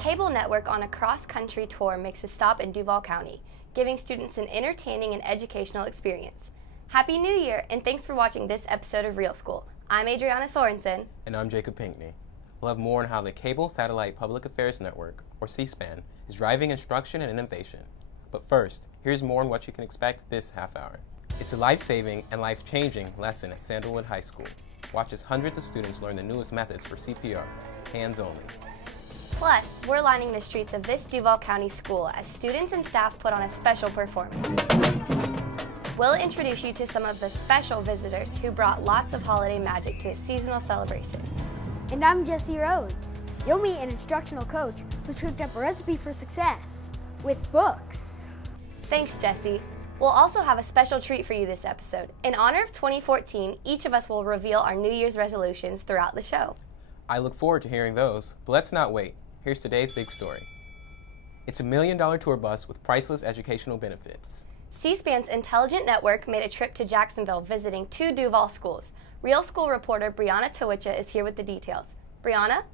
cable network on a cross-country tour makes a stop in Duval County, giving students an entertaining and educational experience. Happy New Year, and thanks for watching this episode of Real School. I'm Adriana Sorensen. And I'm Jacob Pinkney. We'll have more on how the Cable Satellite Public Affairs Network, or C-SPAN, is driving instruction and innovation. But first, here's more on what you can expect this half hour. It's a life-saving and life-changing lesson at Sandalwood High School. Watch as hundreds of students learn the newest methods for CPR, hands only. Plus, we're lining the streets of this Duval County school as students and staff put on a special performance. We'll introduce you to some of the special visitors who brought lots of holiday magic to this seasonal celebration. And I'm Jesse Rhodes. You'll meet an instructional coach who's cooked up a recipe for success with books. Thanks, Jesse. We'll also have a special treat for you this episode. In honor of 2014, each of us will reveal our New Year's resolutions throughout the show. I look forward to hearing those, but let's not wait. Here's today's big story. It's a $1 million tour bus with priceless educational benefits. C-SPAN's Intelligent Network made a trip to Jacksonville visiting 2 Duval schools. Real School reporter Brianna Tawicha is here with the details. Brianna?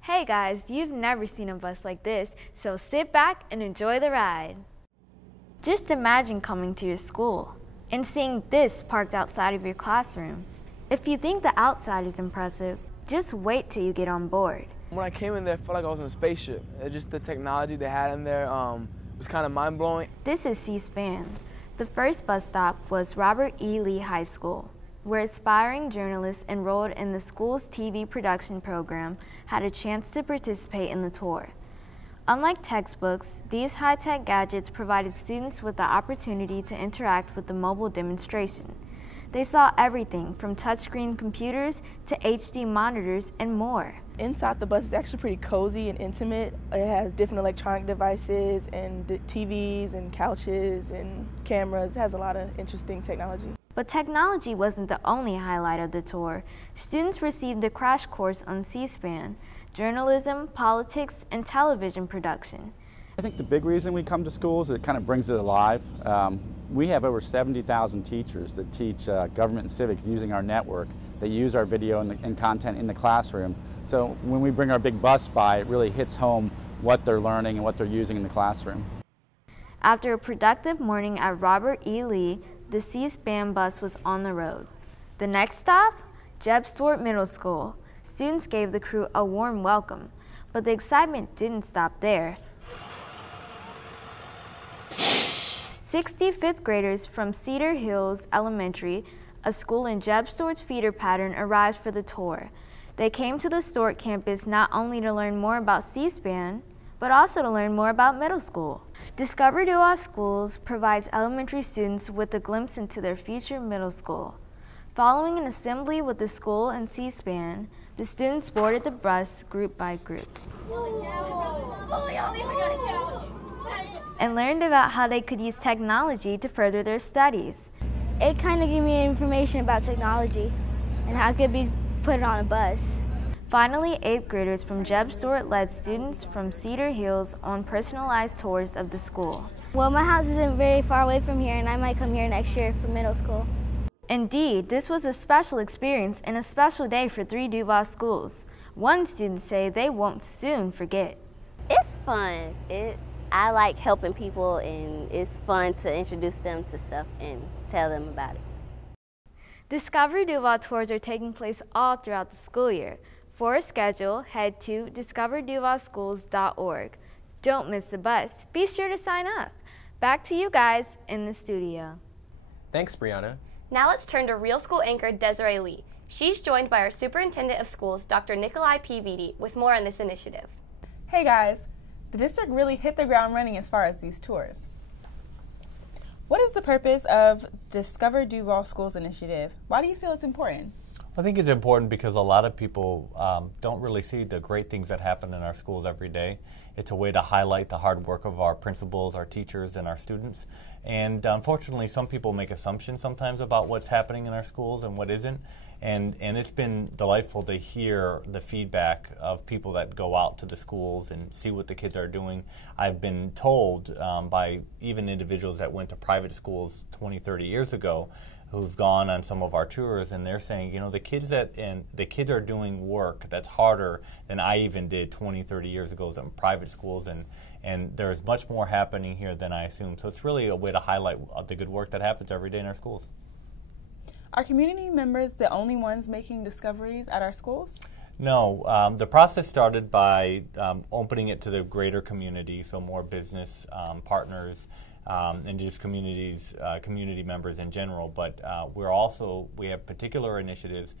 Hey guys, you've never seen a bus like this, so sit back and enjoy the ride. Just imagine coming to your school and seeing this parked outside of your classroom. If you think the outside is impressive, just wait till you get on board. When I came in there, I felt like I was in a spaceship. Just the technology they had in there was kind of mind-blowing. This is C-SPAN. The first bus stop was Robert E. Lee High School, where aspiring journalists enrolled in the school's TV production program had a chance to participate in the tour. Unlike textbooks, these high-tech gadgets provided students with the opportunity to interact with the mobile demonstration. They saw everything from touchscreen computers to HD monitors and more. Inside the bus is actually pretty cozy and intimate. It has different electronic devices and TVs and couches and cameras. It has a lot of interesting technology. But technology wasn't the only highlight of the tour. Students received a crash course on C-SPAN, journalism, politics, and television production. I think the big reason we come to schools is it kind of brings it alive. We have over 70,000 teachers that teach government and civics using our network. They use our video and content in the classroom. So when we bring our big bus by, it really hits home what they're learning and what they're using in the classroom. After a productive morning at Robert E. Lee, the C-SPAN bus was on the road. The next stop? Jeb Stuart Middle School. Students gave the crew a warm welcome, but the excitement didn't stop there. 60 fifth graders from Cedar Hills Elementary, a school in Jeb Stuart's feeder pattern, arrived for the tour. They came to the Stuart campus not only to learn more about C-SPAN, but also to learn more about middle school. Discover Duval Schools provides elementary students with a glimpse into their future middle school. Following an assembly with the school and C-SPAN, the students boarded the bus group by group and learned about how they could use technology to further their studies. It kind of gave me information about technology and how it could be put on a bus. Finally, 8th graders from Jeb Stuart led students from Cedar Hills on personalized tours of the school. Well, my house isn't very far away from here, and I might come here next year for middle school. Indeed, this was a special experience and a special day for 3 Duval schools. One student said they won't soon forget. It's fun. I like helping people, and it's fun to introduce them to stuff and tell them about it. Discover Duval tours are taking place all throughout the school year. For a schedule, head to discoverduvalschools.org. Don't miss the bus. Be sure to sign up. Back to you guys in the studio. Thanks, Brianna. Now let's turn to Real School anchor Desiree Lee. She's joined by our Superintendent of Schools, Dr. Nikolai Vitti, with more on this initiative. Hey guys, the district really hit the ground running as far as these tours. What is the purpose of Discover Duval Schools initiative? Why do you feel it's important? I think it's important because a lot of people don't really see the great things that happen in our schools every day. It's a way to highlight the hard work of our principals, our teachers, and our students, And unfortunately, some people make assumptions sometimes about what's happening in our schools and what isn't. And it's been delightful to hear the feedback of people that go out to the schools and see what the kids are doing. I've been told by even individuals that went to private schools 20, 30 years ago who've gone on some of our tours, and they're saying, you know, the kids are doing work that's harder than I even did 20, 30 years ago in private schools, and there's much more happening here than I assumed. So it's really a way to highlight the good work that happens every day in our schools. Are community members the only ones making discoveries at our schools? No. The process started by opening it to the greater community, so more business partners and just community members in general. But we have particular initiatives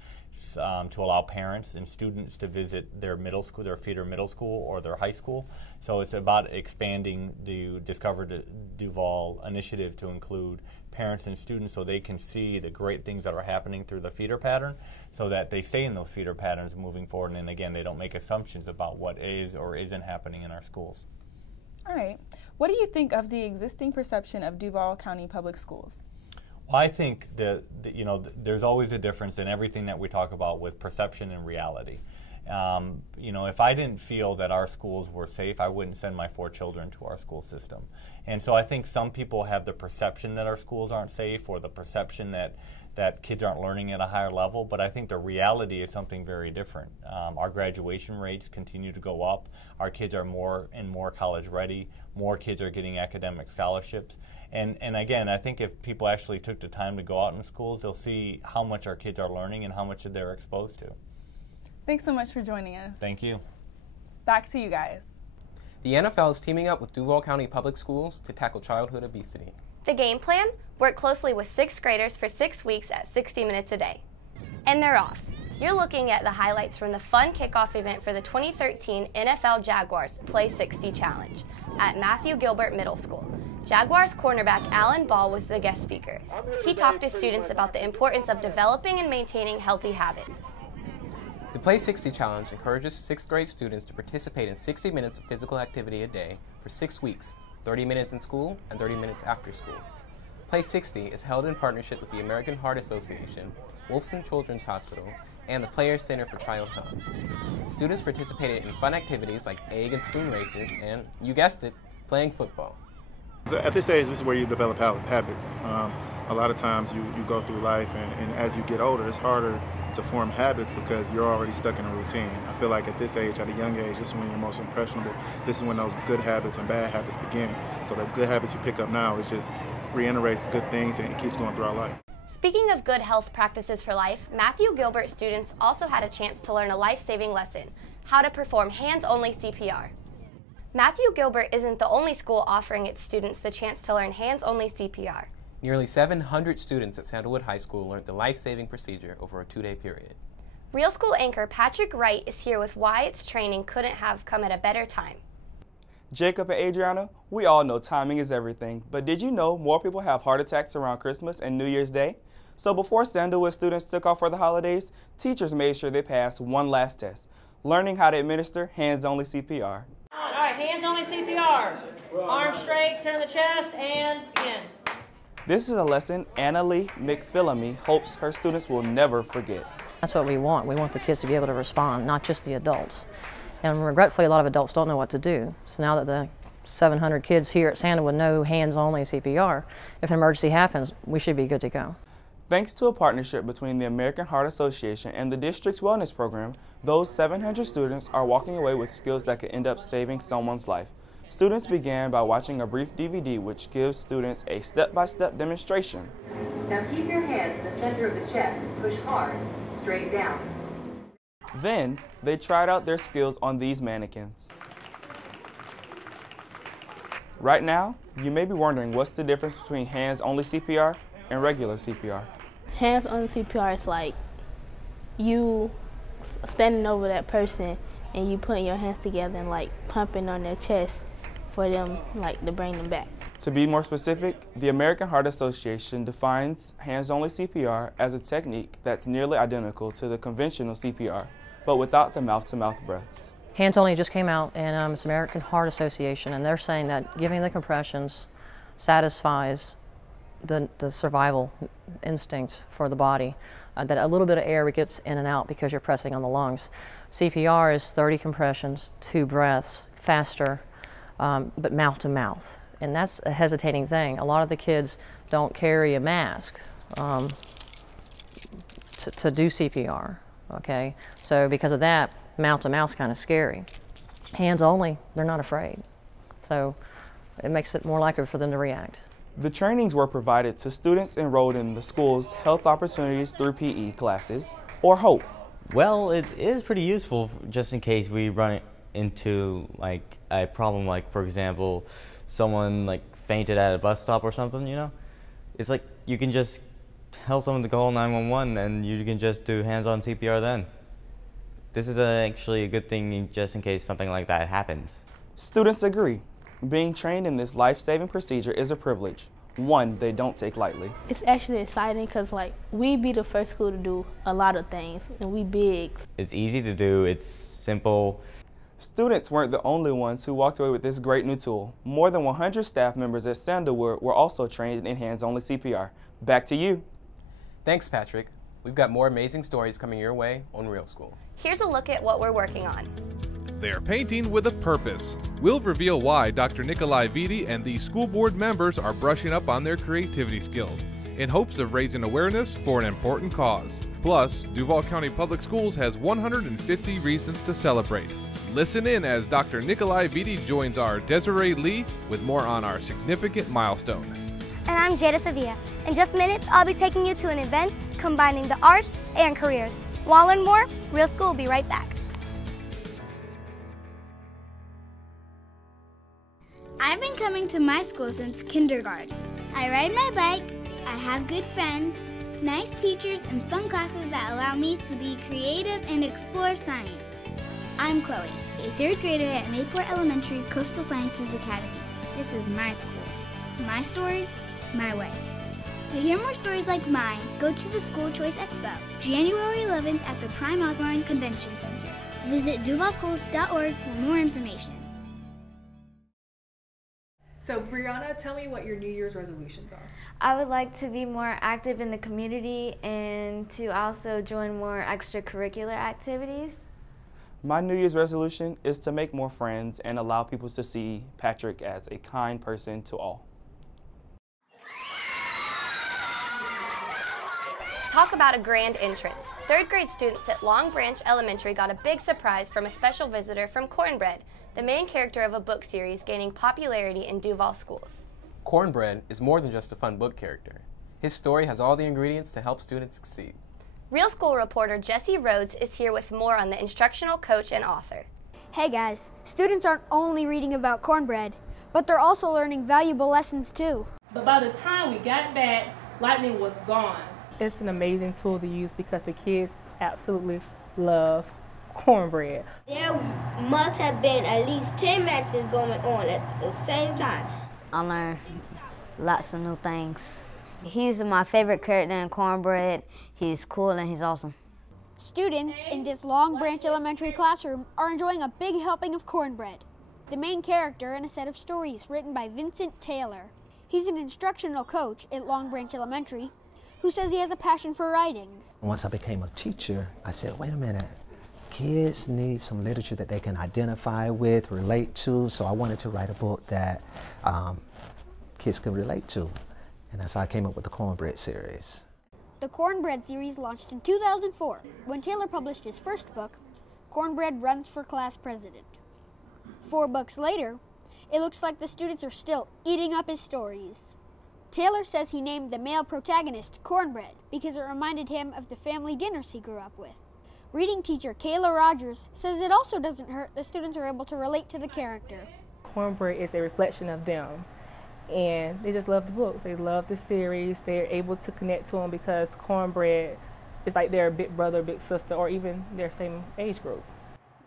to allow parents and students to visit their middle school, their feeder middle school or their high school. So it's about expanding the Discover Duval initiative to include parents and students so they can see the great things that are happening through the feeder pattern so that they stay in those feeder patterns moving forward. And again, they don't make assumptions about what is or isn't happening in our schools. All right. What do you think of the existing perception of Duval County Public Schools? Well, I think there's always a difference in everything that we talk about with perception and reality. If I didn't feel that our schools were safe, I wouldn't send my 4 children to our school system. And so I think some people have the perception that our schools aren't safe or the perception that kids aren't learning at a higher level, but I think the reality is something very different. Our graduation rates continue to go up. Our kids are more and more college ready. More kids are getting academic scholarships. And again, I think if people actually took the time to go out in schools, they'll see how much our kids are learning and how much they're exposed to. Thanks so much for joining us. Thank you. Back to you guys. The NFL is teaming up with Duval County Public Schools to tackle childhood obesity. The game plan? Work closely with 6th graders for 6 weeks at 60 minutes a day. And they're off. You're looking at the highlights from the fun kickoff event for the 2013 NFL Jaguars Play 60 Challenge at Matthew Gilbert Middle School. Jaguars cornerback Alan Ball was the guest speaker. He talked to students about the importance of developing and maintaining healthy habits. The Play 60 Challenge encourages 6th grade students to participate in 60 minutes of physical activity a day for 6 weeks, 30 minutes in school and 30 minutes after school. Play 60 is held in partnership with the American Heart Association, Wolfson Children's Hospital, and the Players Center for Child Health. Students participated in fun activities like egg and spoon races and, you guessed it, playing football. At this age, this is where you develop habits. A lot of times you go through life, and as you get older, it's harder to form habits because you're already stuck in a routine. I feel like at this age, at a young age, this is when you're most impressionable. This is when those good habits and bad habits begin. So the good habits you pick up now is just reiterates good things and it keeps going throughout life. Speaking of good health practices for life, Matthew Gilbert students also had a chance to learn a life-saving lesson, how to perform hands-only CPR. Matthew Gilbert isn't the only school offering its students the chance to learn hands-only CPR. Nearly 700 students at Sandalwood High School learned the life-saving procedure over a 2-day period. Real School anchor Patrick Wright is here with why its training couldn't have come at a better time. Jacob and Adriana, we all know timing is everything, but did you know more people have heart attacks around Christmas and New Year's Day? So before Sandalwood students took off for the holidays, teachers made sure they passed one last test, learning how to administer hands-only CPR. All right, hands-only CPR. Arms straight, center of the chest, and in. This is a lesson Anna Lee McPhillamy hopes her students will never forget. That's what we want. We want the kids to be able to respond, not just the adults. And regretfully, a lot of adults don't know what to do. So now that the 700 kids here at Sandalwood know hands-only CPR, if an emergency happens, we should be good to go. Thanks to a partnership between the American Heart Association and the district's wellness program, those 700 students are walking away with skills that could end up saving someone's life. Students began by watching a brief DVD which gives students a step-by-step demonstration. Now keep your hands in the center of the chest and push hard, straight down. Then, they tried out their skills on these mannequins. Right now, you may be wondering what's the difference between hands-only CPR and regular CPR. Hands-only CPR is like you standing over that person and you putting your hands together and like pumping on their chest for them like to bring them back. To be more specific, the American Heart Association defines hands-only CPR as a technique that's nearly identical to the conventional CPR, but without the mouth-to-mouth breaths. Hands-only just came out, and it's American Heart Association, and they're saying that giving the compressions satisfies the survival instinct for the body, that a little bit of air gets in and out because you're pressing on the lungs. CPR is 30 compressions, 2 breaths, faster, but mouth to mouth. And that's a hesitating thing. A lot of the kids don't carry a mask to do CPR, okay? So because of that, mouth to mouth is kind of scary. Hands only, they're not afraid. So it makes it more likely for them to react. The trainings were provided to students enrolled in the school's Health Opportunities Through PE classes, or HOPE. Well, it is pretty useful just in case we run into like a problem, like for example, someone like fainted at a bus stop or something, you know? It's like you can just tell someone to call 911 and you can just do hands-on CPR then. This is actually a good thing just in case something like that happens. Students agree. Being trained in this life-saving procedure is a privilege, one they don't take lightly. It's actually exciting because like we be the first school to do a lot of things and we big. It's easy to do, it's simple. Students weren't the only ones who walked away with this great new tool. More than 100 staff members at Sandalwood were also trained in hands-only CPR. Back to you. Thanks, Patrick. We've got more amazing stories coming your way on Real School. Here's a look at what we're working on. They're painting with a purpose. We'll reveal why Dr. Nikolai Vitti and the school board members are brushing up on their creativity skills in hopes of raising awareness for an important cause. Plus, Duval County Public Schools has 150 reasons to celebrate. Listen in as Dr. Nikolai Vitti joins our Desiree Lee with more on our significant milestone. And I'm Jada Sevilla. In just minutes, I'll be taking you to an event combining the arts and careers. Want to learn more? Real School will be right back. I've been coming to my school since kindergarten. I ride my bike, I have good friends, nice teachers, and fun classes that allow me to be creative and explore science. I'm Chloe, a 3rd grader at Mayport Elementary Coastal Sciences Academy. This is my school. My story, my way. To hear more stories like mine, go to the School Choice Expo, January 11th at the Prime Osborne Convention Center. Visit duvalschools.org for more information. So Brianna, tell me what your New Year's resolutions are. I would like to be more active in the community and to also join more extracurricular activities. My New Year's resolution is to make more friends and allow people to see Patrick as a kind person to all. Talk about a grand entrance. 3rd grade students at Long Branch Elementary got a big surprise from a special visitor from Cornbread, the main character of a book series gaining popularity in Duval schools. Cornbread is more than just a fun book character. His story has all the ingredients to help students succeed. Real School reporter Jesse Rhodes is here with more on the instructional coach and author. Hey guys, students aren't only reading about cornbread, but they're also learning valuable lessons too. But by the time we got back, lightning was gone. It's an amazing tool to use because the kids absolutely love cornbread. There must have been at least 10 matches going on at the same time. I learned lots of new things. He's my favorite character in Cornbread. He's cool and he's awesome. Students in this Long Branch Elementary classroom are enjoying a big helping of cornbread, the main character in a set of stories written by Vincent Taylor. He's an instructional coach at Long Branch Elementary who says he has a passion for writing. Once I became a teacher, I said, wait a minute, kids need some literature that they can identify with, relate to, so I wanted to write a book that kids could relate to. And that's how I came up with the Cornbread series. The Cornbread series launched in 2004 when Taylor published his first book, Cornbread Runs for Class President. 4 books later, it looks like the students are still eating up his stories. Taylor says he named the male protagonist Cornbread because it reminded him of the family dinners he grew up with. Reading teacher Kayla Rogers says it also doesn't hurt the students are able to relate to the character. Cornbread is a reflection of them, and they just love the books. They love the series. They're able to connect to them because Cornbread is like their big brother, big sister, or even their same age group.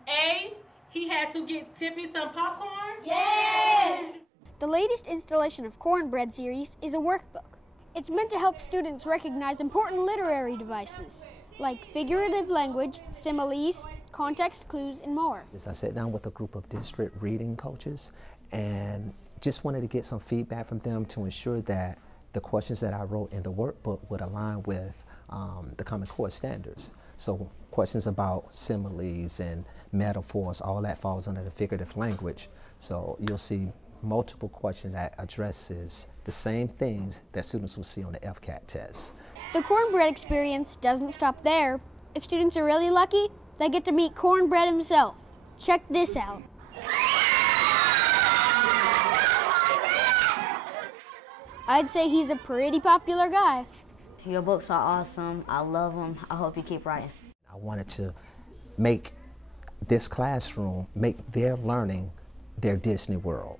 A, he had to get Tiffany some popcorn? Yeah! The latest installation of Cornbread series is a workbook. It's meant to help students recognize important literary devices like figurative language, similes, context clues, and more. I sat down with a group of district reading coaches and just wanted to get some feedback from them to ensure that the questions that I wrote in the workbook would align with the Common Core standards. So questions about similes and metaphors, all that falls under the figurative language. So you'll see multiple questions that addresses the same things that students will see on the FCAT test. The Cornbread experience doesn't stop there. If students are really lucky, they get to meet Cornbread himself. Check this out. I'd say he's a pretty popular guy. Your books are awesome. I love them. I hope you keep writing. I wanted to make this classroom, make their learning their Disney World.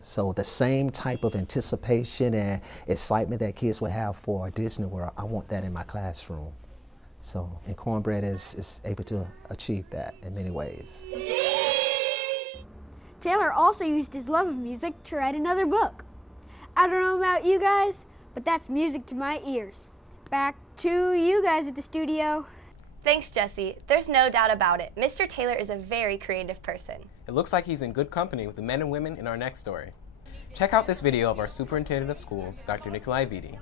So the same type of anticipation and excitement that kids would have for Disney World, I want that in my classroom. So, and Cornbread is able to achieve that in many ways. Taylor also used his love of music to write another book. I don't know about you guys, but that's music to my ears. Back to you guys at the studio. Thanks, Jesse. There's no doubt about it. Mr. Taylor is a very creative person. It looks like he's in good company with the men and women in our next story. Check out this video of our Superintendent of Schools, Dr. Nikolai Vitti,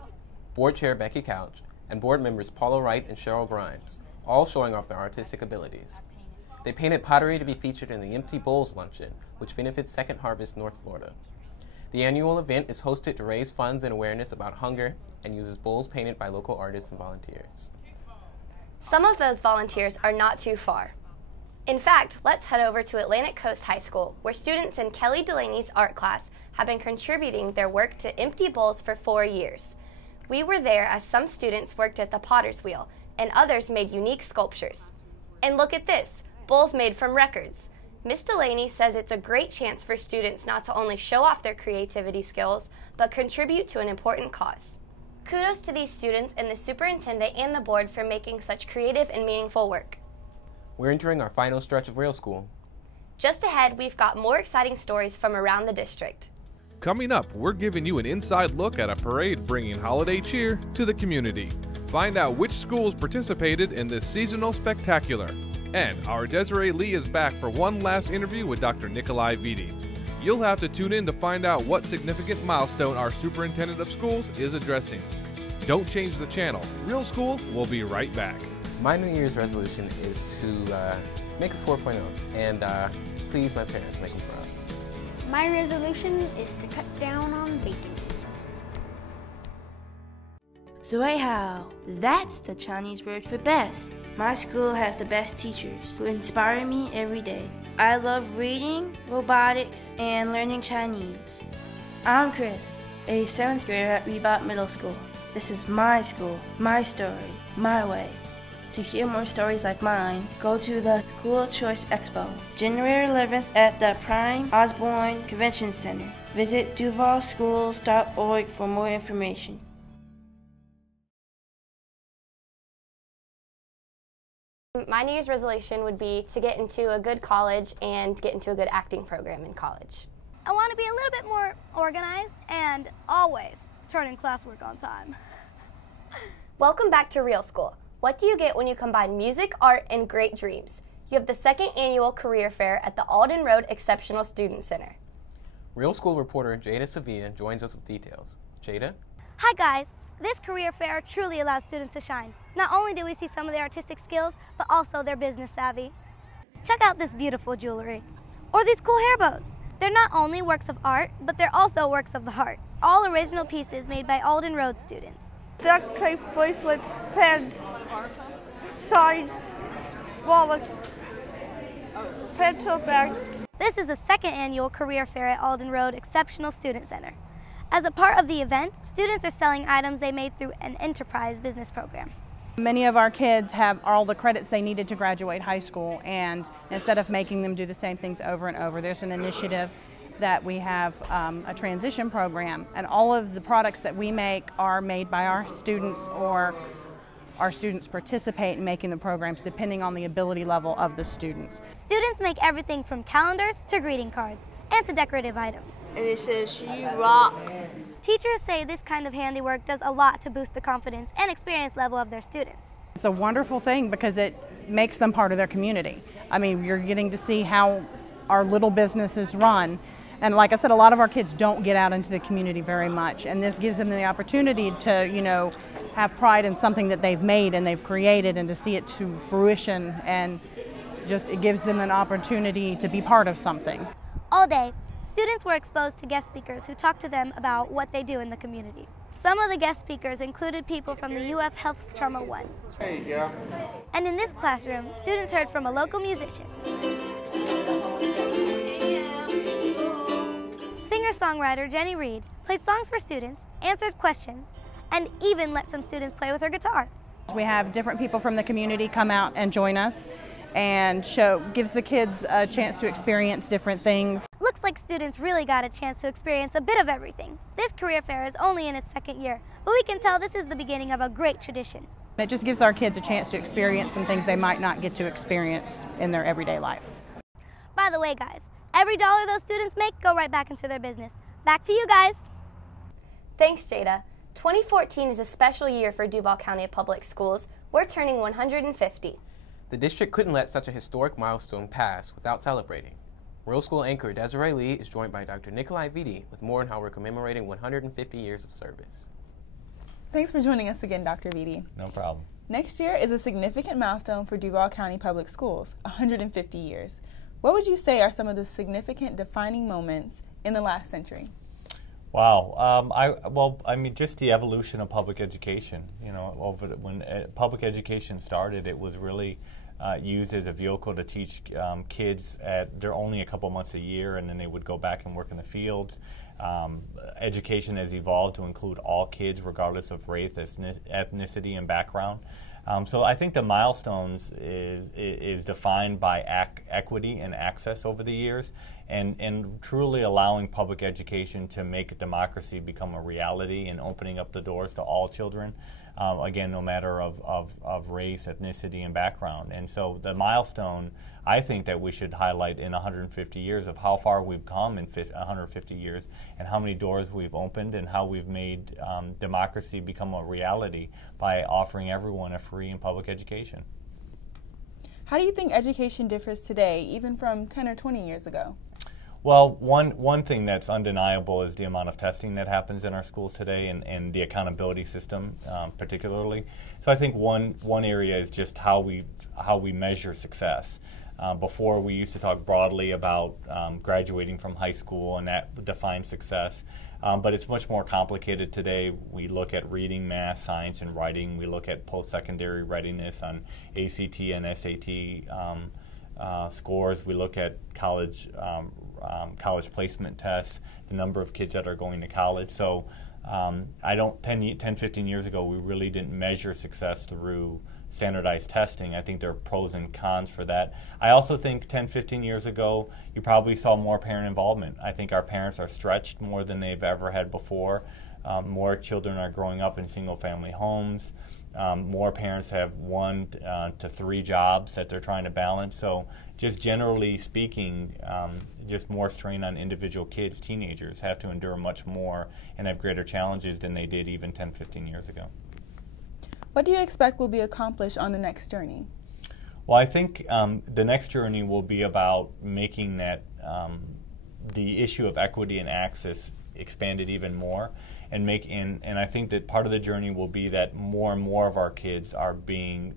Board Chair Becky Couch, and board members Paula Wright and Cheryl Grimes, all showing off their artistic abilities. They painted pottery to be featured in the Empty Bowls Luncheon, which benefits Second Harvest North Florida. The annual event is hosted to raise funds and awareness about hunger and uses bowls painted by local artists and volunteers. Some of those volunteers are not too far. In fact, let's head over to Atlantic Coast High School, where students in Kelly Delaney's art class have been contributing their work to Empty Bowls for 4 years. We were there as some students worked at the potter's wheel and others made unique sculptures. And look at this, bowls made from records. Miss Delaney says it's a great chance for students not to only show off their creativity skills, but contribute to an important cause. Kudos to these students and the superintendent and the board for making such creative and meaningful work. We're entering our final stretch of Real School. Just ahead, we've got more exciting stories from around the district. Coming up, we're giving you an inside look at a parade bringing holiday cheer to the community. Find out which schools participated in this seasonal spectacular. And our Desiree Lee is back for one last interview with Dr. Nikolai Vitti. You'll have to tune in to find out what significant milestone our superintendent of schools is addressing. Don't change the channel. Real School will be right back. My New Year's resolution is to make a 4.0 and please my parents, make them proud. My resolution is to cut down on baking. Zuehao, that's the Chinese word for best. My school has the best teachers who inspire me every day. I love reading, robotics, and learning Chinese. I'm Chris, a 7th grader at Rebot Middle School. This is my school, my story, my way. To hear more stories like mine, go to the School Choice Expo, January 11th at the Prime Osborne Convention Center. Visit duvalschools.org for more information. My New Year's resolution would be to get into a good college and get into a good acting program in college. I want to be a little bit more organized and always turn in classwork on time. Welcome back to Real School. What do you get when you combine music, art, and great dreams? You have the 2nd annual career fair at the Alden Road Exceptional Student Center. Real School reporter Jada Sevilla joins us with details. Jada? Hi guys. This career fair truly allows students to shine. Not only do we see some of their artistic skills, but also their business savvy. Check out this beautiful jewelry, or these cool hair bows. They're not only works of art, but they're also works of the heart. All original pieces made by Alden Road students. Duct tape, bracelets, pens, signs, wallets, pencil bags. This is the 2nd annual career fair at Alden Road Exceptional Student Center. As a part of the event, students are selling items they made through an enterprise business program. Many of our kids have all the credits they needed to graduate high school, and instead of making them do the same things over and over, there's an initiative that we have a transition program, and all of the products that we make are made by our students, or our students participate in making the programs depending on the ability level of the students. Students make everything from calendars to greeting cards and to decorative items. And it says, "You rock." Teachers say this kind of handiwork does a lot to boost the confidence and experience level of their students. It's a wonderful thing because it makes them part of their community. I mean, you're getting to see how our little businesses run, And like I said, a lot of our kids don't get out into the community very much, and this gives them the opportunity to, you know, have pride in something that they've made and they've created, and to see it to fruition, and just it gives them an opportunity to be part of something. All day, students were exposed to guest speakers who talked to them about what they do in the community. Some of the guest speakers included people from the UF Health's Trauma 1. Hey, yeah. And in this classroom, students heard from a local musician. Singer-songwriter Jenny Reed played songs for students, answered questions, and even let some students play with her guitar. We have different people from the community come out and join us, and gives the kids a chance to experience different things. Looks like students really got a chance to experience a bit of everything. This career fair is only in its second year, but we can tell this is the beginning of a great tradition. It just gives our kids a chance to experience some things they might not get to experience in their everyday life. By the way, guys, every dollar those students make go right back into their business. Back to you guys. Thanks, Jada. 2014 is a special year for Duval County Public Schools. We're turning 150. The district couldn't let such a historic milestone pass without celebrating. Rural School anchor Desiree Lee is joined by Dr. Nikolai Vitti with more on how we're commemorating 150 years of service. Thanks for joining us again, Dr. Vitti. No problem. Next year is a significant milestone for Duval County Public Schools, 150 years. What would you say are some of the significant defining moments in the last century? Wow. I mean, just the evolution of public education. You know, when public education started, it was really used as a vehicle to teach kids they're only a couple months a year, and then they would go back and work in the fields. Education has evolved to include all kids, regardless of race, ethnicity, and background. So I think the milestones is defined by equity and access over the years, and truly allowing public education to make democracy become a reality and opening up the doors to all children, again, no matter of race, ethnicity, and background. And so the milestone, I think, that we should highlight in 150 years of how far we've come in 150 years, and how many doors we've opened, and how we've made democracy become a reality by offering everyone a free and public education. How do you think education differs today, even from 10 or 20 years ago? Well, one thing that's undeniable is the amount of testing that happens in our schools today, and the accountability system particularly. So I think one area is just how we measure success. Before, we used to talk broadly about graduating from high school, and that defined success. But it's much more complicated today. We look at reading, math, science, and writing. We look at post-secondary readiness on ACT and SAT scores. We look at college placement tests, the number of kids that are going to college. So 10-15 years ago, we really didn't measure success through standardized testing. I think there are pros and cons for that. I also think 10-15 years ago, you probably saw more parent involvement. I think our parents are stretched more than they've ever had before. More children are growing up in single-family homes. More parents have 1 to 3 jobs that they're trying to balance. So just generally speaking, just more strain on individual kids. Teenagers have to endure much more and have greater challenges than they did even 10-15 years ago. What do you expect will be accomplished on the next journey? Well, I think the next journey will be about making that the issue of equity and access expanded even more, and I think that part of the journey will be that more and more of our kids are being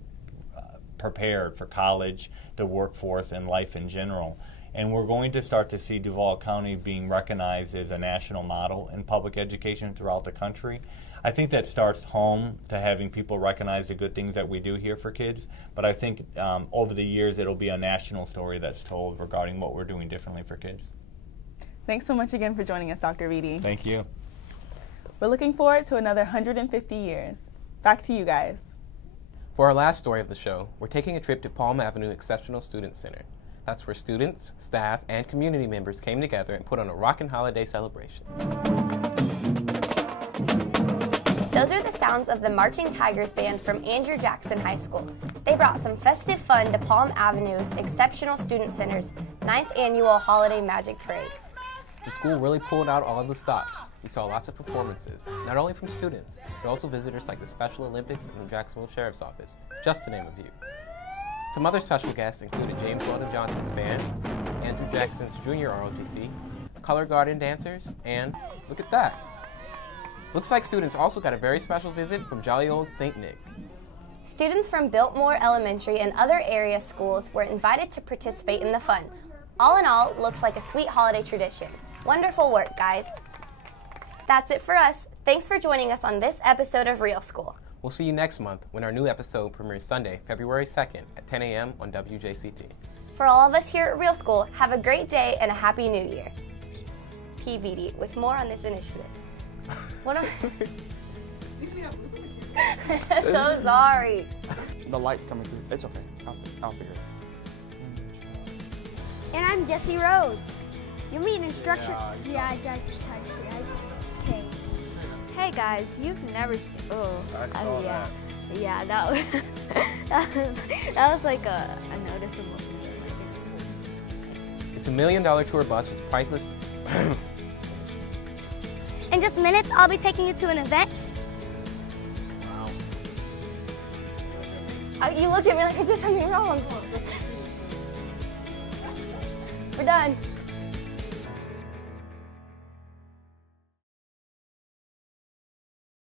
prepared for college, the workforce, and life in general. And we're going to start to see Duval County being recognized as a national model in public education throughout the country. I think that starts home, to having people recognize the good things that we do here for kids. But I think over the years, it'll be a national story that's told regarding what we're doing differently for kids. Thanks so much again for joining us, Dr. Vitti. Thank you. We're looking forward to another 150 years. Back to you guys. For our last story of the show, we're taking a trip to Palm Avenue Exceptional Student Center. That's where students, staff, and community members came together and put on a rockin' holiday celebration. Those are the sounds of the Marching Tigers band from Andrew Jackson High School. They brought some festive fun to Palm Avenue's Exceptional Student Center's 9th annual Holiday Magic Parade. The school really pulled out all of the stops. We saw lots of performances, not only from students, but also visitors like the Special Olympics and the Jacksonville Sheriff's Office, just to name a few. Some other special guests included James Weldon Johnson's band, Andrew Jackson's Junior ROTC, color garden dancers, and look at that. Looks like students also got a very special visit from jolly old St. Nick. Students from Biltmore Elementary and other area schools were invited to participate in the fun. All in all, looks like a sweet holiday tradition. Wonderful work, guys. That's it for us. Thanks for joining us on this episode of Real School. We'll see you next month when our new episode premieres Sunday, February 2nd at 10 a.m. on WJCT. For all of us here at Real School, have a great day and a happy new year. PVD with more on this initiative. What am I? So sorry. The light's coming through. It's okay. I'll figure it out. And I'm Jesse Rhodes. You'll meet instruction. Yeah, okay. Hey guys, you've never seen. Oh, yeah. Yeah, that was that was like a noticeable thing. It's $1 million tour bus with priceless. In just minutes, I'll be taking you to an event. You looked at me like I did something wrong. We're done.